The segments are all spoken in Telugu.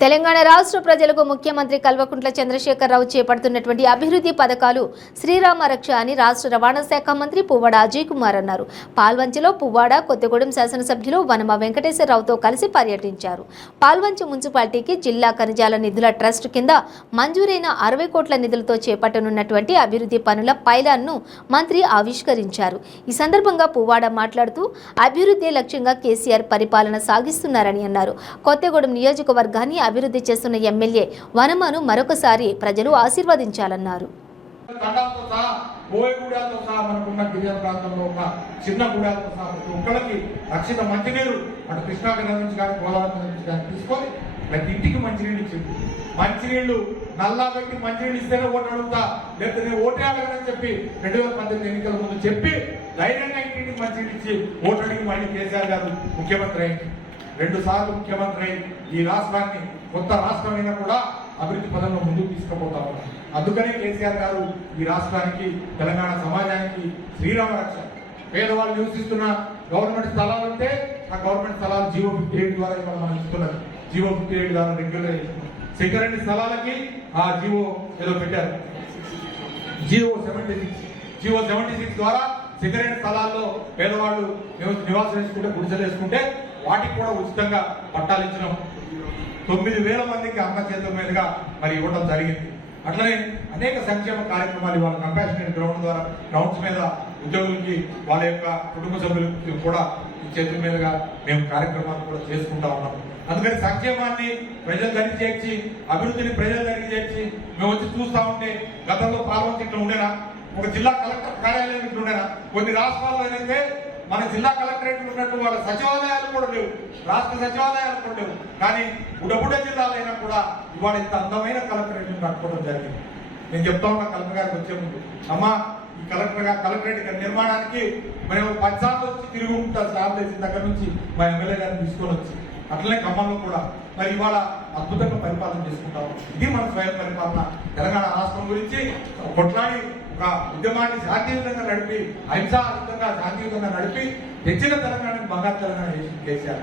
తెలంగాణ రాష్ట్ర ప్రజలకు ముఖ్యమంత్రి కల్వకుంట్ల చంద్రశేఖరరావు చేపడుతున్నటువంటి అభివృద్ధి పథకాలు శ్రీరామ రక్ష అని రాష్ట్ర రవాణా శాఖ మంత్రి పువ్వాడ అజయ్ కుమార్ అన్నారు. పాల్వంచలో పువ్వాడ కొత్తగూడెం శాసనసభ్యులు వనమ వెంకటేశ్వరరావుతో కలిసి పర్యటించారు. పాల్వంచ మున్సిపాలిటీకి జిల్లా ఖనిజాల నిధుల ట్రస్ట్ కింద మంజూరైన 60 కోట్ల నిధులతో చేపట్టనున్నటువంటి అభివృద్ధి పనుల పైలాన్ను మంత్రి ఆవిష్కరించారు. ఈ సందర్భంగా పువ్వాడ మాట్లాడుతూ అభివృద్ధి లక్ష్యంగా కేసీఆర్ పరిపాలన సాగిస్తున్నారని అన్నారు. కొత్తగూడెం నియోజకవర్గాన్ని అభివృద్ధి చేస్తున్న ఎమ్మెల్యే వనమను మరొకసారి ప్రజలు ఆశీర్వదించాలన్నారు. ప్రతి ఇంటికి మంచినీళ్ళు ఇచ్చింది. మంచినీళ్లు నల్లా పెట్టి మంచినీళ్ళు ఇస్తేనే ఓటు అడుగుతా, లేకపోతే నేను ఓటే అడగనని చెప్పి 2018 ఎన్నికల ముందు చెప్పి ధైర్యంగా ఇంటికి మంచినీళ్ళు ఇచ్చి ఓటు అడిగి మళ్ళీ కేసీఆర్ గారు ముఖ్యమంత్రి అయింది. 2 సార్లు ముఖ్యమంత్రి అయి ఈ రాష్ట్రాన్ని కొత్త రాష్ట్రమైనా కూడా అభివృద్ధి పదంలో ముందుకు తీసుకుపోతా ఉన్నారు. అందుకనే కేసీఆర్ గారు ఈ రాష్ట్రానికి, తెలంగాణ సమాజానికి శ్రీరామ రక్ష. పేదవాళ్ళు నివసిస్తున్న గవర్నమెంట్ స్థలాలు ఉంటే ఆ గవర్నమెంట్ స్థలాలు జీవో 58 ద్వారా ఇవాళ మనం ఇస్తున్నారు. జీవో 58 ద్వారా రెగ్యులర్ సెక్యూరిటీ స్థలాలకి ఆ జీవో ఏదో పెట్టారు, జీవో 76 ద్వారా సెక్యూరిటీ స్థలాల్లో పేదవాళ్ళు నివాసం వేసుకుంటే, గుడిసెలు వేసుకుంటే వాటికి కూడా ఉచితంగా పట్టాలు ఇచ్చినాం. 9,000 మందికి అన్న చేతుల మీదుగా మరి ఇవ్వడం జరిగింది. అట్లనే అనేక సంక్షేమ కార్యక్రమాలు ఇవాళ కంపాషనేట్ గ్రౌండ్స్ మీద ఉద్యోగులకి, వాళ్ళ యొక్క కుటుంబ సభ్యులకి కూడా ఈ చేతుల మీదుగా మేము కార్యక్రమాలు కూడా చేసుకుంటా ఉన్నాం. అందుకని సంక్షేమాన్ని ప్రజల దగ్గరికి చేర్చి, అభివృద్ధిని ప్రజల దగ్గరికి చేర్చి మేము వచ్చి చూస్తా ఉంటే గతంలో పాల్వంచ ఇట్లా ఉండేనా, ఒక జిల్లా కలెక్టర్ కార్యాలయం ఇట్లా ఉండేనా? కొన్ని రాష్ట్రాల్లో అయితే మన జిల్లా కలెక్టరేట్లు ఉన్నట్టు వాళ్ళ సచివాలయాలు కూడా లేవు, రాష్ట్ర సచివాలయాలు కూడా లేవు. కానీ బుడబుడ జిల్లాలో అయినా కూడా ఇవాళ ఇంత అందమైన కలెక్టరేట్లు కట్టుకోవడం జరిగింది. నేను చెప్తా ఉన్నా కలెక్టర్ గారికి వచ్చే ముందు, అమ్మా ఈ కలెక్టరేట్ నిర్మాణానికి మేము 10 సార్లు వచ్చి తిరిగి ఉంటాం. స్లాబ్ వేసిన దగ్గర నుంచి మా ఎమ్మెల్యే గారిని తీసుకొని వచ్చి, అట్లనే ఖమ్మంలో కూడా మరి ఇవాళ అద్భుతంగా పరిపాలన చేసుకుంటాం. ఇది మన స్వయం పరిపాలన. తెలంగాణ రాష్ట్రం గురించి కొట్లాడి ఒక ఉద్యమాన్ని శాంతియుతంగా నడిపి, అహింసాయుతంగా శాంతియుతంగా నడిపి తెచ్చిన తెలంగాణకి బంగారు తెలంగాణ చేసింది కేసీఆర్.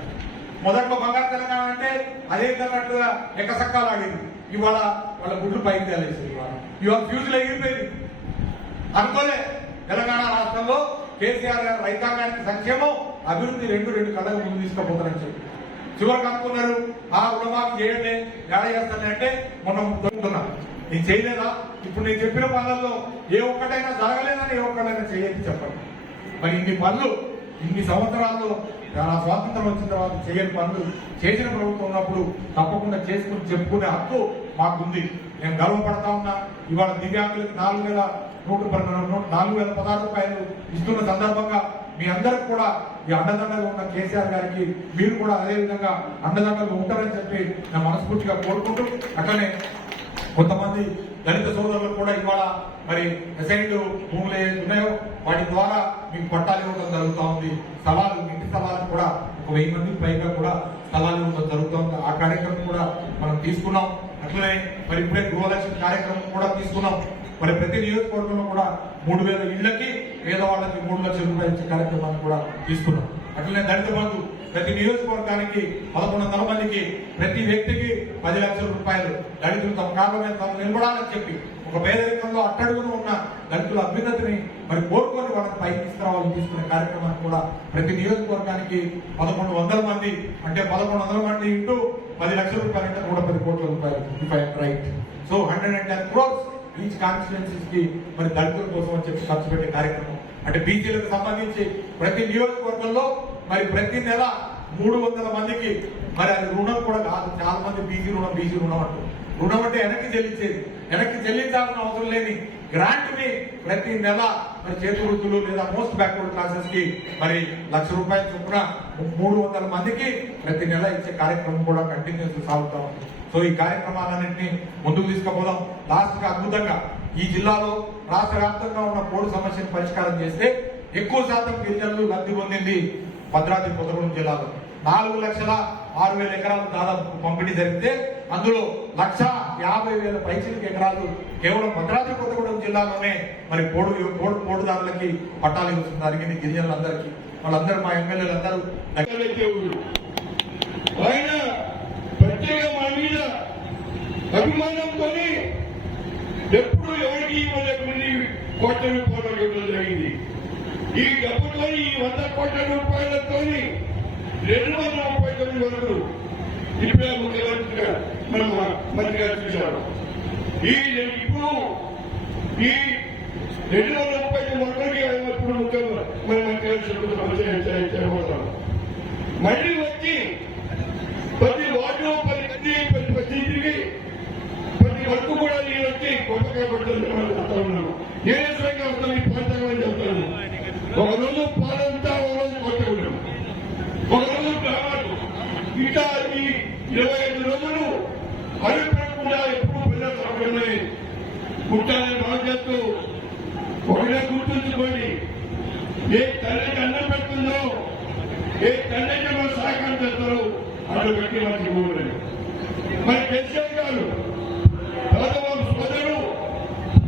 మొదట్లో బంగారు తెలంగాణ అంటే అదే తన్నట్టుగా ఎక్కసక్కాలు ఆడింది. ఇవాళ వాళ్ళ గుడ్లు పైకి తేలేసింది. ఇవాళ ఫ్యూజులు ఎగిరిపోయింది. అనుకోలే తెలంగాణ రాష్ట్రంలో కేసీఆర్ గారు రైతాంగానికి సంక్షేమం, అభివృద్ధి రెండు కళ్ళకు ముందు తీసుకుపోతారని చెప్పి చివరికి అనుకున్నారు. ఆ రుణమాఫీ చేయండి, ఏడ చేస్తాను అంటే మనం దొరుకుతున్నాం. నేను చేయలేదా? ఇప్పుడు నేను చెప్పిన పనులలో ఏ ఒక్కటైనా జరగలేదని ఏ ఒక్కటైనా చేయని చెప్పండి. మరి ఇన్ని పనులు ఇన్ని సంవత్సరాల్లో స్వాతంత్రం వచ్చిన తర్వాత చేయని పనులు చేసిన ప్రభుత్వం ఉన్నప్పుడు తప్పకుండా చేసుకుని చెప్పుకునే హక్కు మాకుంది. నేను గర్వపడతా ఉన్నా. ఇవాళ దివ్యాంగులకి 4,016 రూపాయలు ఇస్తున్న సందర్భంగా మీ అందరికి కూడా ఈ అండదండలు ఉన్న కేసీఆర్ గారికి మీరు కూడా అదే విధంగా అండదండలు ఉంటారని చెప్పి నేను మనస్ఫూర్తిగా కోరుకుంటూ, అట్లనే కొంతమంది దళిత సోదరులు కూడా ఇవాళ మరి అసైన్డ్ భూములు ఉన్నాయో వాటి ద్వారా మీకు పట్టాలు ఇవ్వడం జరుగుతూ ఉంది. స్థలాలు, ఇంటి స్థలాలు కూడా 1000 మందికి పైగా కూడా స్థలాలు ఇవ్వడం జరుగుతూ ఉంది. ఆ కార్యక్రమం కూడా మనం తీసుకున్నాం. అట్లనే మరి ఇప్పుడే గృహలక్ష్మి కార్యక్రమం కూడా తీసుకున్నాం. మరి ప్రతి నియోజకవర్గంలో కూడా 3,000 ఇళ్లకి పేదవాళ్ళకి 3 లక్షల రూపాయలు ఇచ్చే కార్యక్రమాన్ని కూడా తీసుకున్నాం. అట్లనే దళిత బంధు ప్రతి నియోజకవర్గానికి 1,100 మందికి, ప్రతి వ్యక్తికి 10 లక్షల రూపాయలు దళితులు తమ కాళ్ళ మీద తాము నిలబడాలని చెప్పి ఒక పేదరికంలో అట్టడుగున ఉన్న దళితుల అభ్యున్నతిని మరి కోరుకొని వాళ్ళకి పైకి తీసుకురావాలని తీసుకునే కార్యక్రమాన్ని కూడా ప్రతి నియోజకవర్గానికి 1,100 మంది అంటే 1,100 మంది ఇంటూ 10 లక్షల రూపాయలు అంటే 110 కోట్ల రూపాయలు. Right. So 110 crores each constituencies కి మరి దళితుల కోసం అని చెప్పి ఖర్చు పెట్టే కార్యక్రమం. అంటే బీసీలకు సంబంధించి ప్రతి నియోజకవర్గంలో మరి ప్రతి నెల 300 మందికి మరి అది రుణం కూడా కాదు. చాలా మంది బీసీ రుణం అంటారు. రుణం అంటే వెనక్కి చెల్లించేది, వెనక్కి చెల్లించాల్సిన అవసరం లేని గ్రాంట్ ని ప్రతి నెల మరి చేతి వృత్తులు లేదా మోస్ట్ బ్యాక్వర్డ్ క్లాసెస్ కి మరి 1,00,000 రూపాయలు చొప్పున 300 మందికి ప్రతి నెల ఇచ్చే కార్యక్రమం కూడా కంటిన్యూస్ సాగుతా ఉంది. సో ఈ కార్యక్రమాలన్నింటినీ ముందుకు తీసుకుపోదాం. లాస్ట్ గా అద్భుతంగా ఈ జిల్లాలో రాష్ట్ర వ్యాప్తంగా ఉన్న పోడు సమస్యను పరిష్కారం చేస్తే ఎక్కువ శాతం గిరిజనులు లబ్ధి పొందింది భద్రాద్రి కొత్తగూడెం జిల్లాలో. 4,06,000 ఎకరాలు దాదాపు పంపిణీ జరిగితే అందులో 1,50,000 పైచిలకు ఎకరాలు కేవలం భద్రాద్రి కొత్తగూడెం జిల్లాలోనే మరి పోడుదారులకి పట్టాలు ఇవ్వడం జరిగింది. గిరిజనులందరికీ వాళ్ళందరూ మా ఎమ్మెల్యేలందరూ ప్రత్యేక మన మీద అభిమానంతో ఎప్పుడు ఎవరికి ఇవ్వలేకుండా కోట్ల రూపాయలు ఇవ్వడం జరిగింది. ఈ డబ్బుతో ఈ 100 కోట్ల రూపాయలతో 239 వరకు ఇప్పుడే ముఖ్యమంత్రిగా మన మంత్రి గారు చూశారు. ఇప్పుడు ఈ 239 వరకు ఇప్పుడు మన మంత్రి గారు చెప్పబోతారు. మళ్ళీ వచ్చి ప్రతి వార్డు ప్రతి పరిస్థితికి ప్రతి వరకు కూడా నేను వచ్చి కొత్తగా పడుతున్నాను. నేనే స్వయంగా వస్తాను. ఈ ప్రాంతాన్ని చెప్తాను. ఒకరోజు పాలంతా, ఒకరోజు కొత్తగూడెం, ఒకరోజు గ్రామాలు, ఇట్లా ఈ 25 రోజులు అడుగుపెట్టకుండా ఎప్పుడు పిల్లల సౌకర్యమే పుట్టాలని బాగు చేస్తూ ఒకటే గుర్తుంచుకోండి. ఏ తల్లి అన్నం పెడుతుందో, ఏ తల్లి మనం సహకారం చేస్తారో అక్కడ పెట్టి మనకి ఇవ్వలేదు. మరి కేసీఆర్ గారు, చంద్రబాబు సోదరుడు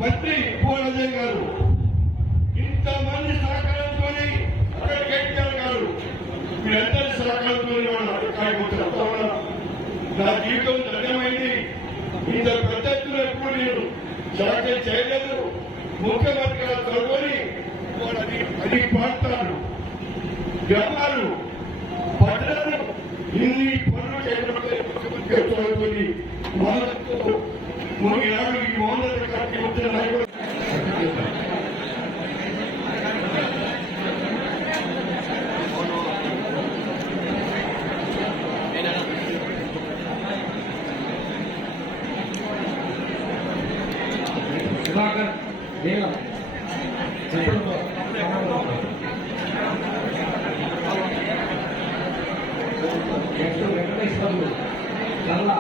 మంత్రి పూర్ణజయ్ గారు ఇంతమంది సహకారంతో అక్కడ కేటీఆర్ గారు మీరందరి సహకారంతో నా జీవితం ధన్యమైంది. ఇంత పెద్ద ఎత్తున ఎప్పుడు నేను సహకారం చేయలేదు. ముఖ్యమంత్రి గారు చదువుకొని అది ప్రాంతాలు, గ్రామాలు, పట్టణాలు ఇన్ని పనులు చేయడంపై చదువుకొని ఈనాడు ఈ మౌనత కట్టి వచ్చిన నాయకుడు వెంకటేశ్వర్లు చల్ల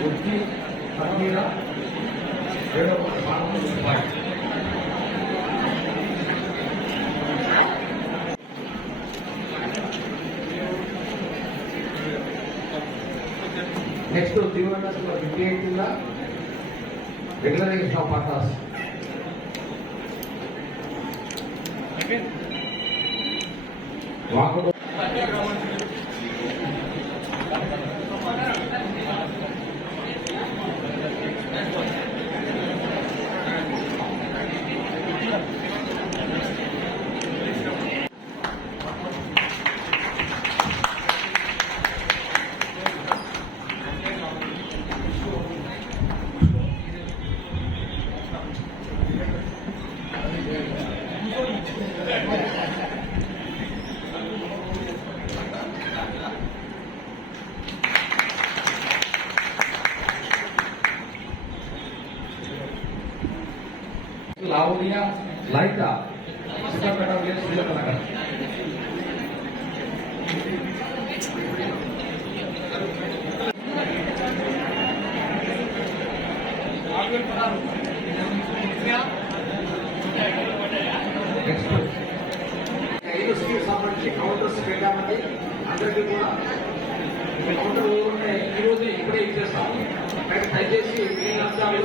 గుర్తి పన్నీర నెక్స్ట్ 358 జిల్లా రెగ్యులరైజేషన్ ఆఫ్ పట్టాస్. లావణ్య లైట సిద్ధపేట శ్రీలంక నెక్స్ట్ 5 స్కీమ్స్ సంబంధించి కౌంటర్స్ పెట్టామండి. అందరికీ కూడా కౌంటర్ ఈ రోజు ఇప్పుడే ఇచ్చేస్తాము. దయచేసి మీ అంశాలు